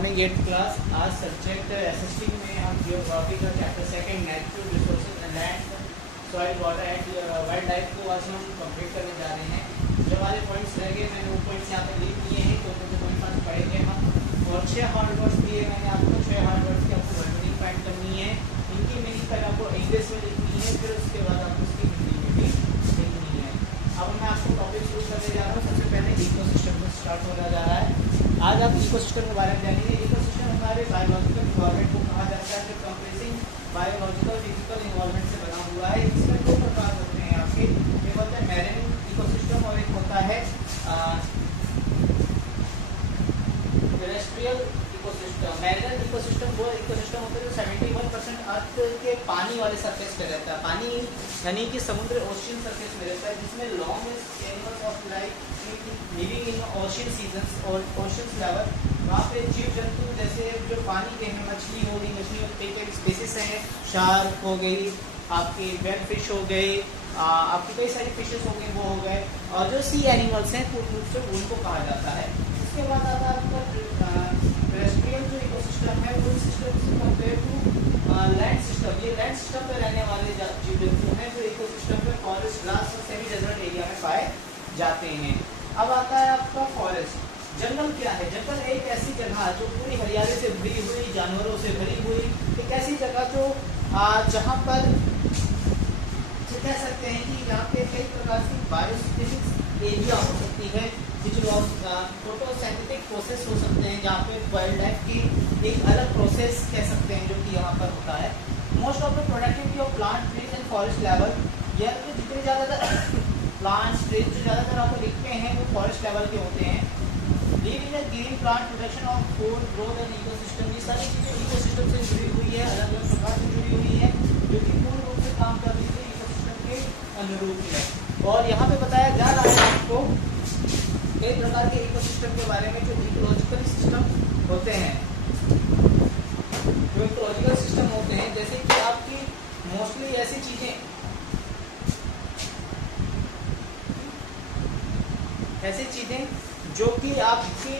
Morning 8th class. आज subject SST में हम जियोग्राफी का chapter second natural resources and land soil water and wild life को आज हम कंप्लीट करने जा रहे हैं। जो हमारे पॉइंट्स रह गए मैंने वो पॉइंट्स यहाँ पे लिख दिए हैं, तो पॉइंट्स आज पढ़ेंगे हम। और 6 हार्ड वर्ड्स दिए मैंने आपको, 6 हार्ड वर्ड्स की आपको वर्डिंग फाइंड करनी है। इनकी मीनिंग पहले आपको इंग्लिश में लिखनी है, फिर उसके बाद आपको उसकी हिंदी में भी लिखनी है। अब मैं आपको टॉपिक शुरू करने जा रहा हूँ। सबसे पहले इकोसिस्टम से स्टार्ट होने जा रहा है। आज आप इकोसिस्टम के बारे में जानेंगे। इकोसिस्टम हमारे बायोलॉजिकल इन्वायरमेंट को कहा जाता है, जो कंप्रेसिंग बायोलॉजिकल फिजिकल इन्वायरमेंट से बना हुआ है। इसमें दो प्रकार होते हैं आपके, एक होता है मैरीन इकोसिस्टम और एक होता है टेरेस्ट्रियल इकोसिस्टम। मैरीन इकोसिस्टम वो इकोसिस्टम होता है जो 71% अर्थ के पानी वाले सरफेस पे रहता है, पानी यानी कि समुद्र ओशियन सरफेस में रहता है, जिसमें long animals of life living in ocean seasons और ओशियन लेवल। वहाँ पे जीव जंतु जैसे जो पानी के हैं, मछली हो गई, मछली कई कई स्पीसीज हैं, शार्क हो गई, आपकी वेल फिश हो गई, आपकी कई सारी फिशेस हो गई, वो हो गए। और जो सी एनिमल्स हैं पूर्ण रूप से उनको कहा जाता है। इसके बाद आता है आपका टेरेस्ट्रियल जो इकोसिस्टम है, वो सिस्टम से कंपेयर टू लैंड सिस्टम। ये लैंड सिस्टम पर रहने वाले जीव जंतु हैं जो इकोसिस्टम में फॉरेस्ट, ग्रास और सेमी डेजर्ट एरिया में पाए जाते हैं। अब आता है आपका फॉरेस्ट। जंगल क्या है? जंगल एक ऐसी जगह जो पूरी हरियाली से भरी हुई, जानवरों से भरी हुई एक ऐसी जगह जो जहाँ पर कह सकते हैं कि यहाँ पे कई प्रकार की बायोस्फीरिक एरिया हो सकती है, फोटोसिंथेटिक प्रोसेस हो सकते हैं, जहाँ पे वाइल्ड लाइफ की एक अलग प्रोसेस कह सकते हैं जो कि यहाँ पर होता है। Most of the productivity of plant trees and forest level, यह तो जितने ज़्यादातर प्लांट्स ट्रीज जो ज़्यादातर आपको दिखते हैं वो फॉरेस्ट लेवल के होते हैं। Leave in green plant production of food growth and ecosystem, ये सारी चीज़ें इकोसिस्टम से जुड़ी हुई है, अलग अलग प्रकार से जुड़ी हुई है, जो कि पूर्ण रूप से काम कर रही है इकोसिस्टम के अनुरूप है। और यहाँ पे बताया जा रहा है आपको कई प्रकार के इकोसिस्टम के बारे में जो इकोलॉजिकल सिस्टम होते हैं, जो इकोलॉजिकल सिस्टम होते हैं, जैसे कि आपकी मोस्टली ऐसी चीज़ें जो कि आपकी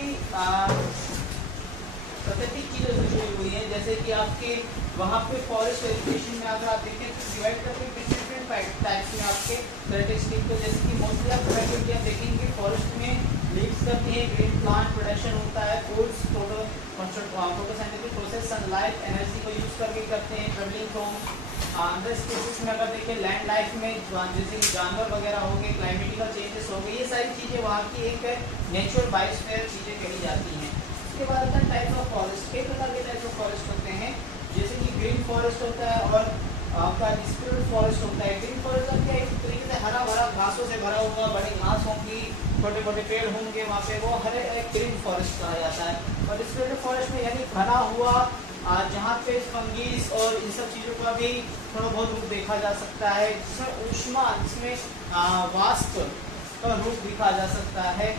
प्राकृतिक चीज़ों से जुड़ी हुई है, जैसे कि आपके वहाँ पे फॉरेस्ट एजुकेशन में अगर आप देखें तो डिवाइड करके डिफरेंट टाइप्स में आपके कैरेक्टरिस्टिक को, जैसे कि मोस्टली आप प्रोडक्टिविटी आप देखेंगे फॉरेस्ट में लीव्स करती है, ग्रीन प्लांट प्रोडक्शन होता है, foods photosynthetic process sunlight energy को यूज़ करके करते हैं, ट्रेवलिंग फ्रॉम अदर स्पीसीज में अगर देखें लैंड लाइफ में जैसे जानवर वगैरह हो गए, क्लाइमेटिकल चेंजेस हो गए, ये सारी चीज़ें वहाँ की एक नेचुरल बायोस्फीयर चीज़ें कही जाती हैं। उसके बाद आता है टाइप्स ऑफ फॉरेस्ट। कई प्रकार के टाइप्स ऑफ फॉरेस्ट होते हैं, जैसे कि ग्रीन फॉरेस्ट होता है और आपका स्पिरुल फॉरेस्ट होता है। ग्रीन फॉरेस्ट क्या एक तरीके से हरा भरा घासों से भरा हुआ, बड़ी घास होंगी, छोटे छोटे पेड़ होंगे वहाँ पे, वो हरे एक ग्रीन फॉरेस्ट कहा जाता है। और स्पिरुल फॉरेस्ट में यानी घना हुआ, जहाँ पे फंगीज और इन सब चीज़ों का भी थोड़ा बहुत रूप देखा जा सकता है, जिसमें ऊष्मा, जिसमें वाष्प का रूप दिखा जा सकता है,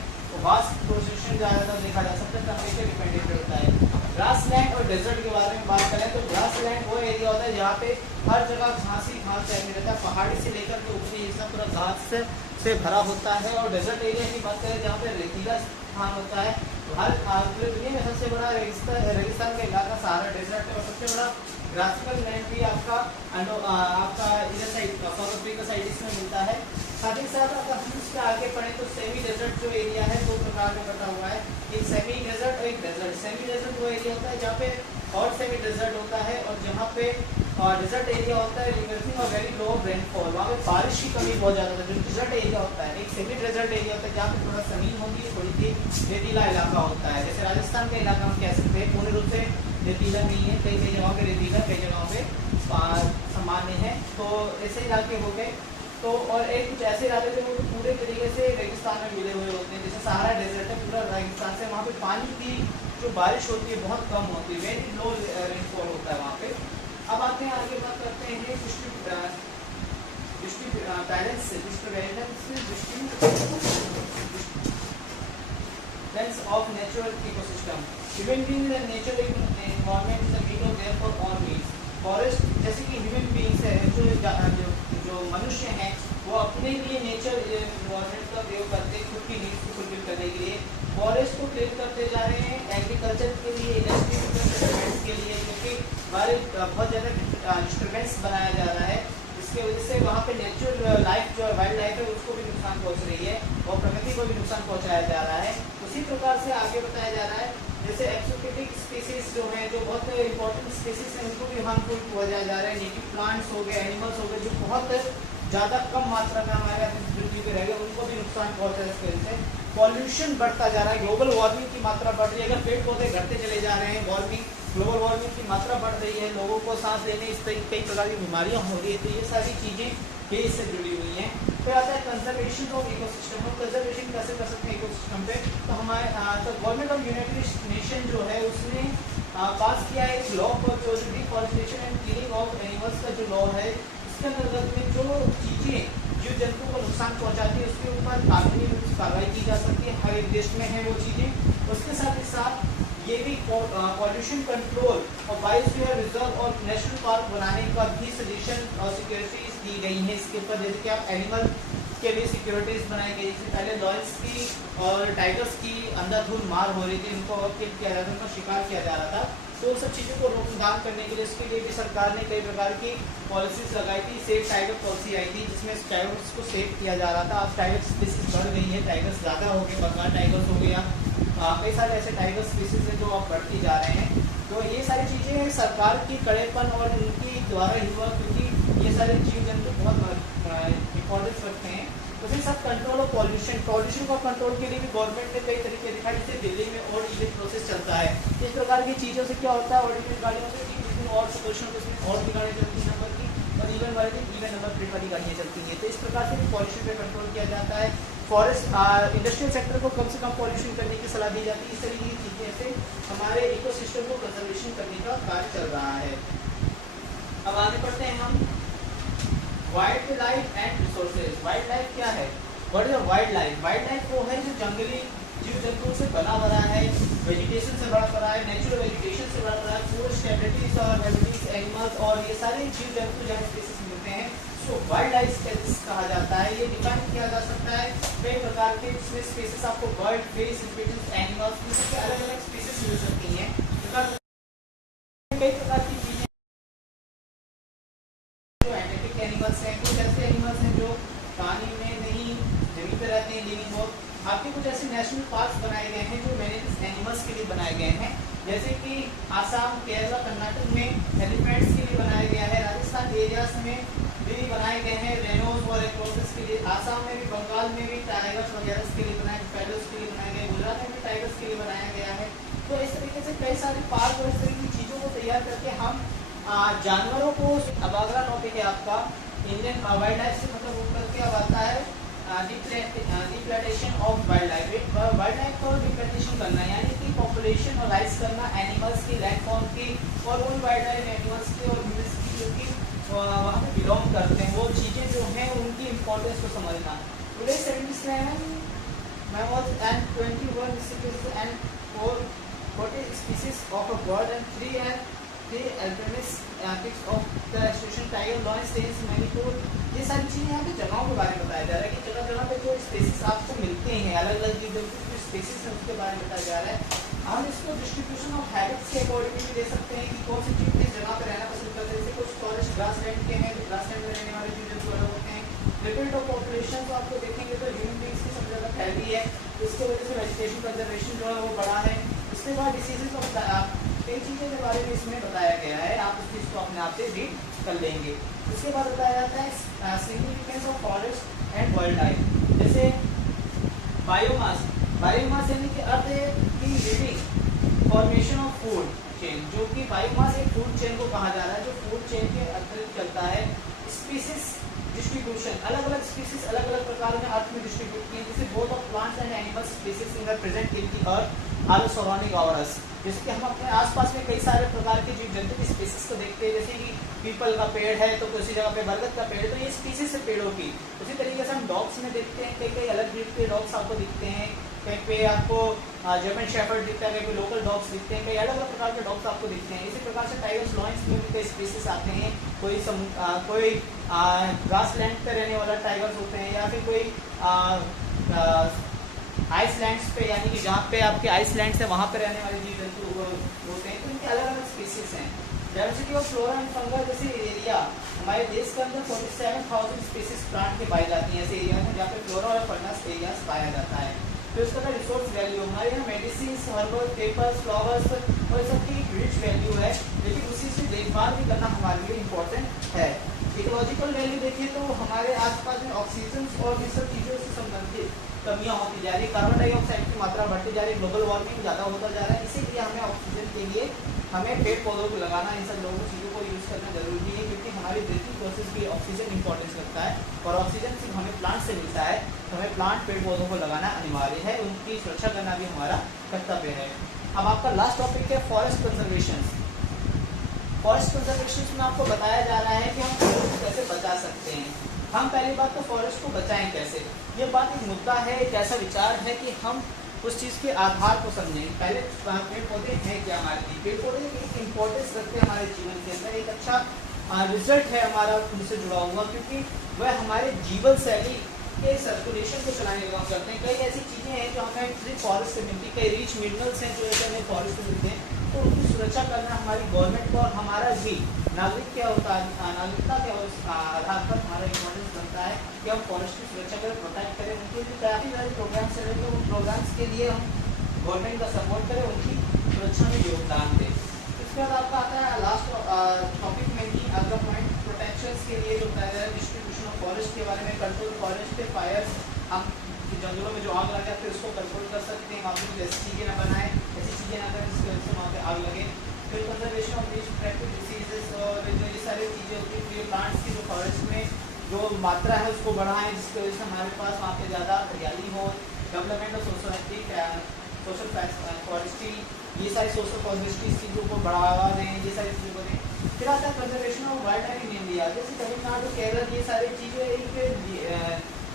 वाष्प प्रोसेशन ज़्यादातर देखा जा सकता है, टेम्परेचर डिपेंडेंट होता है। ग्रास लैंड और डेजर्ट के बारे में बात करें तो ग्रास लैंड वो एरिया होता है जहाँ पे हर जगह घास ही घास चाहिए रहता है, पहाड़ी से लेकर के ऊपरी हिस्सा पूरा घास से भरा होता है। और डेजर्ट एरिया की बात करें जहाँ पे रेतीला स्थान होता है, हर पूरे दुनिया में सबसे बड़ा रेगिस्तान का इलाका सहारा डेजर्ट है। और सबसे बड़ा ग्रासिकल लैंड भी आपका इधर साइड साउथ अफ्रीका साइड इसमें मिलता है। साथ ही साथ अगर हम इसके आगे पढ़ें तो सेमी डेजर्ट जो एरिया है दो प्रकार में बटा हुआ है, एक सेमी डेजर्ट और एक डेजर्ट। सेमी डेजर्ट वो एरिया होता है जहाँ पे और सेमी डेजर्ट होता है, और जहाँ पे डेजर्ट एरिया होता है रिवर्सिंग और वेरी लो रेनफॉल, वहाँ पे बारिश की कमी बहुत ज़्यादा होती है। जो डेजर्ट एरिया होता है, एक सेमी डेजर्ट एरिया होता है जहाँ पे थोड़ा ज़मीन होगी, थोड़ी सी रेतीला इलाका होता है। जैसे राजस्थान का इलाका हम कह सकते हैं, पूर्ण रूप से रेतीला नहीं है, कई कई जगहों पे रेतीला, कई जगहों पे सामान्य है, तो ऐसे इलाके हो गए। तो और एक कुछ ऐसे इलाके थे वो पूरे तरीके से रेगिस्तान में मिले हुए होते हैं, जैसे सहारा डेजर्ट है पूरा रेगिस्तान से, वहाँ पे पानी की जो बारिश होती है बहुत कम होती है, वेरी लो रेनफॉल होता है वहाँ पे। अब आते हैं आगे बात करते हैं balance of natural ecosystem. Living in the natural environment is the meat of therefore all needs. Forest जैसे कि ह्यूमन बींग्स है, जो मनुष्य हैं, वो अपने लिए नेचर इन्वायरमेंट का प्रयोग करते हैं खुद की नीड्स को फुलफिल करने के लिए। फॉरेस्ट को क्लियर करते जा रहे हैं एग्रीकल्चर के लिए, इंडस्ट्री के लिए, क्योंकि हमारे बहुत ज़्यादा डिस्टर्बेंस बनाया जा रहा है, जिसकी वजह से वहाँ पे नेचुरल लाइफ जो वाइल्ड लाइफ है उसको भी नुकसान पहुँच रही है और प्रकृति को भी नुकसान पहुँचाया जा रहा है। उसी प्रकार से आगे बताया जा रहा है जैसे एक्सोटिक स्पीसीज जो हैं, जो बहुत इंपॉर्टेंट स्पीसीज हैं, उनको भी हार्मफुल पहुँचाया जा रहा है। नेटिव प्लांट्स हो गए, एनिमल्स हो गए, जो बहुत ज़्यादा कम मात्रा में हमारे पृथ्वी पे रह गए, उनको भी नुकसान पहुँचा है। इसकी वजह से पॉल्यूशन बढ़ता जा रहा है, ग्लोबल वार्मिंग की मात्रा बढ़ रही है। अगर पेड़ पौधे घटते चले जा रहे हैं, ग्लोबल वार्मिंग की मात्रा बढ़ रही है, लोगों को सांस लेने इस तरह कई प्रकार की बीमारियां हो रही है, तो ये सारी चीज़ें भी इससे जुड़ी हुई हैं। फिर आता है कंजर्वेशन ऑफ इकोसिस्टम। हम कंजर्वेशन कैसे कर सकते हैं इकोसिस्टम पे? तो हमारे तो गवर्नमेंट ऑफ यूनाइटेड नेशन जो है उसने पास किया है एक लॉ फॉर जो deforestation and cleaning of animals का जो लॉ है, इसके अंतर्गत में जो चीज़ें जीव जंतु को नुकसान पहुंचाती है उसके ऊपर कानूनी रूप से कार्रवाई की जा सकती है। हर एक देश में है वो चीज़ें। उसके साथ ही साथ ये भी पॉल्यूशन कंट्रोल और बायोस्फीयर रिजर्व और नेशनल पार्क बनाने का भी सजेशन और सिक्योरिटीज दी गई है इसके ऊपर। जैसे कि आप एनिमल के लिए सिक्योरिटीज बनाई गई, जैसे पहले लॉयंस की और टाइगर्स की अंधाधुंध मार हो रही थी, उनको किल किया जा रहा था, उनका शिकार किया जा रहा था। तो सब चीज़ों को रोकथाम करने के लिए उसके लिए भी सरकार ने कई प्रकार की पॉलिसीज लगाई थी। सेफ टाइगर पॉलिसी आई थी जिसमें टाइगर्स को सेव किया जा रहा था। अब टाइगर स्पीसीज बढ़ गई है, टाइगर्स ज़्यादा हो गए, बंगाल टाइगर्स हो गया, कई सारे ऐसे टाइगर स्पीसीज हैं जो अब बढ़ती जा रहे हैं। तो ये सारी चीज़ें सरकार की कड़ेपन और उनकी द्वारा ही हुआ, क्योंकि ये सारे जीव जंतु बहुत इंपॉर्टेंस रखते हैं। तो फिर सब कंट्रोल ऑफ पॉल्यूशन को कंट्रोल के लिए भी गवर्नमेंट ने कई तरीके दिखाए, जैसे दिल्ली में और इवेंट प्रोसेस चलता है। इस प्रकार की चीज़ों से क्या होता है, ऑर्डिनरी गाड़ियों से जिस दिन और पोल्यूशन उसमें और भी गाड़ियाँ चलती हैं नंबर की, और इवन वाले दिन इवन नंबर प्लेट वाली गाड़ियाँ चलती हैं। तो इस प्रकार से भी पॉल्यूशन पर कंट्रोल किया जाता है। फॉरेस्ट इंडस्ट्रियल सेक्टर को कम से कम पॉल्यूशन करने की सलाह दी जाती है। इस तरीके की चीज़ें से हमारे इकोसिस्टम को कंजर्वेशन करने का कार्य चल रहा है। अब आगे बढ़ते हैं हम wild life and resources. Wild life क्या है? What is wild life? Wild life वो है जो जंगली जीव जंतुओं से बना बना है, वेजिटेशन से बड़ा बना है, नेचुरल वेजिटेशन से बड़ा बना है, फूड स्टेबिलिटीज और हेबिलिटीज एनिमल्स और ये सारे जीव जंतु जहाँ स्पीसीज मिलते हैं उसको वाइल्ड लाइफ स्पीसीज कहा जाता है। ये डिफाइन किया जा सकता है कई प्रकार के, जिसमें स्पीसीज आपको बर्ड, फिश, एनिमल्स, इसके अलग अलग स्पीसीज मिल सकती हैं। कई प्रकार की चीजें जो एंडेमिक एनिमल्स हैं, कुछ ऐसे एनिमल्स हैं जो पानी में नहीं जमीन पे रहते हैं, लिविंग हो। आपके कुछ ऐसे नेशनल पार्क बनाए गए हैं जो मैनेज एनिमल्स के लिए बनाए गए हैं, जैसे कि आसाम, केरला, कर्नाटक में एलिफेंट्स के लिए बनाया गया है। राजस्थान एरियाज में भी बनाए गए हैं रेनोज और एक्रोसिस के लिए। आसाम में भी, बंगाल में भी टाइगर्स वगैरह के लिए बनाए, पैडल्स के लिए बनाए गए। गुजरात में भी टाइगर्स के लिए बनाया गया है। तो इस तरीके से कई सारे पार्क और इस तरह की चीज़ों को तैयार करके हम जानवरों को। अब अगला टॉपिक है आपका इंडियन वाइल्ड लाइफ से मतलब ऊपर के अब आता है depredation of wild life. Wild life को डिप्रेडेशन करना यानी कि पॉपुलेशन और राइज करना एनिमल्स की, लैंड फॉर्म की और उन वाइल्ड लाइफ एनिमल्स की और ह्यूमंस की जो कि वहाँ पे बिलोंग करते हैं, वो चीज़ें जो हैं उनकी इम्पोर्टेंस को समझना। Today 77 mammals and 21 species and 40 species of a bird and 3 albinos ticks of the extinction tiger, lawrence, saints, manitou। ये सारी चीज़ें यहाँ पे जगहों के बारे में बताया जा रहा है कि जगह जगह पे जो स्पेसीज आपको मिलते हैं, अलग अलग जीव जंतु जो स्पेसीज हैं उसके बारे में बताया जा रहा है। हम इसको डिस्ट्रीब्यूशन ऑफ हैबिट्स के अकॉर्डिंग भी दे सकते हैं कि कौन सी चीज़ किस जगह पे रहना पसंद करते हैं। जैसे कुछ फॉरेस्ट ग्रासलैंड के हैं, ग्रासलैंड में रहने वाले जीव जंतु अलग होते हैं। लिमिट ऑफ पॉपुलेशन को आपको देखेंगे तो ह्यूमन बींग्स की सबसे ज़्यादा फैली है, इसकी वजह से वेजिटेशन कंजर्वेशन जो है वो बढ़ा है। इसके बाद डिसीजेज ऑफ कई चीज़ों के बारे में इसमें बताया गया है, आप उस चीज़ को अपने आप से रीड कर लेंगे। उसके बाद बताया जाता है significance of forest and wild life. जैसे बायोमास, बायोमास यानी कि अर्थ है कि living formation of food chain, जो कि बायोमास एक फूड चेन को कहा जा रहा है जो फूड चेन के अंतर्गत चलता है। स्पीसीज डिस्ट्रीब्यूशन, अलग अलग स्पीसीज अलग अलग प्रकार में अर्थ में डिस्ट्रीब्यूट किए, जैसे both of plants and animals species in the present in the earth. Are surrounding ours. जैसे कि हम अपने आसपास में कई सारे प्रकार के जीव जंतु की स्पीसीज को देखते हैं, जैसे कि पीपल का पेड़ है तो किसी जगह पे बरगद का पेड़ है, तो ये स्पीसीज है पेड़ों की। उसी तरीके से हम डॉग्स में देखते हैं, कई कई अलग ब्रीड के डॉग्स आपको दिखते हैं, कहीं पे आपको जर्मन शेफर्ड दिखता है, कहीं पे लोकल डॉग्स दिखते हैं, कई अलग अलग प्रकार के डॉग्स आपको दिखते हैं। इसी प्रकार से टाइगर्स लॉयंस में भी कई स्पीसीज आते हैं, कोई ग्रास लैंड पे रहने वाला टाइगर्स होते हैं, या फिर कोई आइसलैंड्स पे, यानी कि जहाँ पे आपके आइसलैंड्स है वहाँ पे रहने वाले जीव जंतु होते हैं, तो इनके अलग अलग स्पीसीज हैं। डाइवर्सिटी ऑफ फ्लोरा एंड फंगा जैसे एरिया हमारे देश के अंदर 47,000 स्पीसीज प्लांट के पाई जाती हैं ऐसे एरिया में जहाँ पे फ्लोरा और फंगस एरियाज पाया जाता है। फिर उसका रिसोर्स वैल्यू हमारे यहाँ मेडिसिन, हर्बल, पेपर्स, फ्लावर्स और सबकी एक रिच वैल्यू है, लेकिन उसी से देखभाल भी करना हमारे लिए इम्पोर्टेंट है। इकोलॉजिकल वैल्यू देखें तो हमारे आसपास में ऑक्सीजन और ये सब चीज़ों से संबंधित कमियां होती जा रही है, कार्बन डाइऑक्साइड की मात्रा बढ़ती जा रही है, ग्लोबल वार्मिंग ज़्यादा होता जा रहा है। इसीलिए हमें ऑक्सीजन के लिए हमें पेड़ पौधों को लगाना, इन सब लोगों चीज़ों को यूज़ करना जरूरी है, क्योंकि हमारी ब्रीथिंग प्रोसेस की ऑक्सीजन इंपॉर्टेंस रखता है और ऑक्सीजन सिर्फ हमें प्लांट से मिलता है, तो हमें प्लांट पेड़ पौधों को लगाना अनिवार्य है, उनकी सुरक्षा करना भी हमारा कर्तव्य है। अब आपका लास्ट टॉपिक है फॉरेस्ट कंजर्वेशन। फॉरेस्ट कंजर्वेशन में आपको बताया जा रहा है कि हम फॉरेस्ट को कैसे बचा सकते हैं। हम पहली बात तो फॉरेस्ट को बचाएं कैसे, ये बात एक मुद्दा है, एक ऐसा विचार है कि हम उस चीज़ के आधार को समझें। पहले पेड़ पौधे हैं क्या हमारे लिए, पेड़ पौधे एक इम्पोर्टेंस रखते हैं हमारे जीवन के अंदर, एक अच्छा रिजल्ट है हमारा उनसे जुड़ा हुआ, क्योंकि वह हमारे जीवन शैली के सर्कुलेशन को चलाने का काम करते हैं। कई ऐसी चीज़ें हैं जो हमें सिर्फ फॉरेस्ट से मिलती, कई रिच मिनरल्स हैं जो हमें फॉरेस्ट से मिलते हैं, तो उनकी सुरक्षा करना हमारी गवर्नमेंट का और हमारा भी नागरिक क्या होता है, नागरिकता के आधार पर हमारा इम्पोर्टेंस बनता है कि हम फॉरेस्ट की सुरक्षा करें, प्रोटेक्ट करें। उनके लिए काफ़ी सारे प्रोग्राम्स चल रहे हैं, उन प्रोग्राम्स के लिए हम गवर्नमेंट का सपोर्ट करें, उनकी सुरक्षा में योगदान दें। इसके बाद आपका आता है लास्ट टॉपिक में ही अगला पॉइंट, प्रोटेक्शन के लिए जो बताया है डिस्ट्रीब्यूशन ऑफ फॉरेस्ट के बारे में, कंट्रोल फॉरेस्ट फायर्स, हम जंगलों में जो आग लग जाती है उसको कंट्रोल कर सकते हैं, वहाँ पर ऐसी चीज़ें ना बनाएं, ऐसी चीज़ें ना करें जिसकी वजह से वहाँ पर आग लगे। फिर कंजर्वेशन ऑफ रिस्पेक्टिव डिसीजेस और जो ये सारी चीज़ें होती हैं, प्लांट्स की जो फॉरेस्ट में जो मात्रा है उसको बढ़ाएं, जिसकी वजह से हमारे पास वहाँ पे ज़्यादा हरियाली हो। डेवलपमेंट ऑफ सोशल फॉरेस्ट्री, ये सारी सोशल फॉरेस्ट्री चीज़ों को बढ़ावा दें, ये सारी चीज़ों को दें। फिर आता है conservation of wild life in India, जैसे तमिलनाडु, केरल, ये सारी चीज़ें एक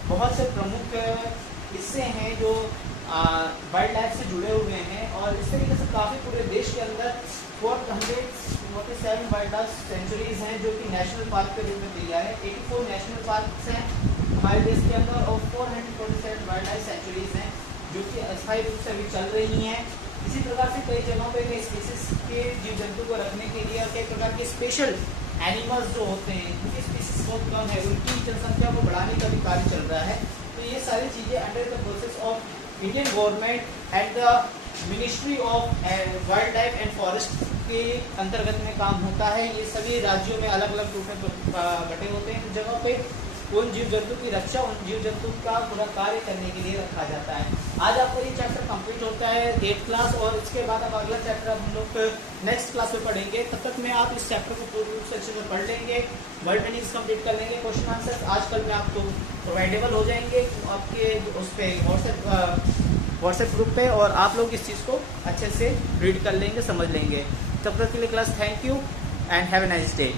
बहुत से प्रमुख हिस्से हैं जो वाइल्ड लाइफ से जुड़े हुए हैं, और इस तरीके से काफ़ी पूरे देश के अंदर 447 वाइल्ड लाइफ सेंचुरीज हैं जो कि नेशनल पार्क के रूप में दिया है। 84 नेशनल पार्क हैं हमारे देश के अंदर और 447 वाइल्ड लाइफ सेंचुरीज हैं जो कि अस्थायी रूप से अभी चल रही हैं। इसी प्रकार से कई जगहों पे कई स्पीसीज के जीव जंतु को रखने के लिए और कई प्रकार के स्पेशल एनिमल्स जो होते हैं, उनकी स्पीसीज बहुत कम है, उनकी जनसंख्या को बढ़ाने का भी कार्य चल रहा है। तो ये सारी चीज़ें under the process of Indian government and the ministry of wild life and forest के अंतर्गत में काम होता है। ये सभी राज्यों में अलग अलग रूप में बटे होते हैं। कुछ जगहों पे उन जीव जंतु की रक्षा, उन जीव जंतु का पूरा कार्य करने के लिए रखा जाता है। आज आपको ये चैप्टर कंप्लीट होता है 8th क्लास, और इसके बाद अब अगला चैप्टर हम लोग नेक्स्ट क्लास में पढ़ेंगे। तब तक में आप इस चैप्टर को पूर्ण रूप से अच्छे से पढ़ लेंगे, वर्ड मीनिंग्स कंप्लीट कर लेंगे, क्वेश्चन आंसर आजकल में आपको प्रोवाइडेबल हो जाएंगे आपके उस पर व्हाट्सएप ग्रुप पे, और आप लोग इस चीज़ को अच्छे से रीड कर लेंगे, समझ लेंगे। तब तक के लिए class thank you and have a nice day.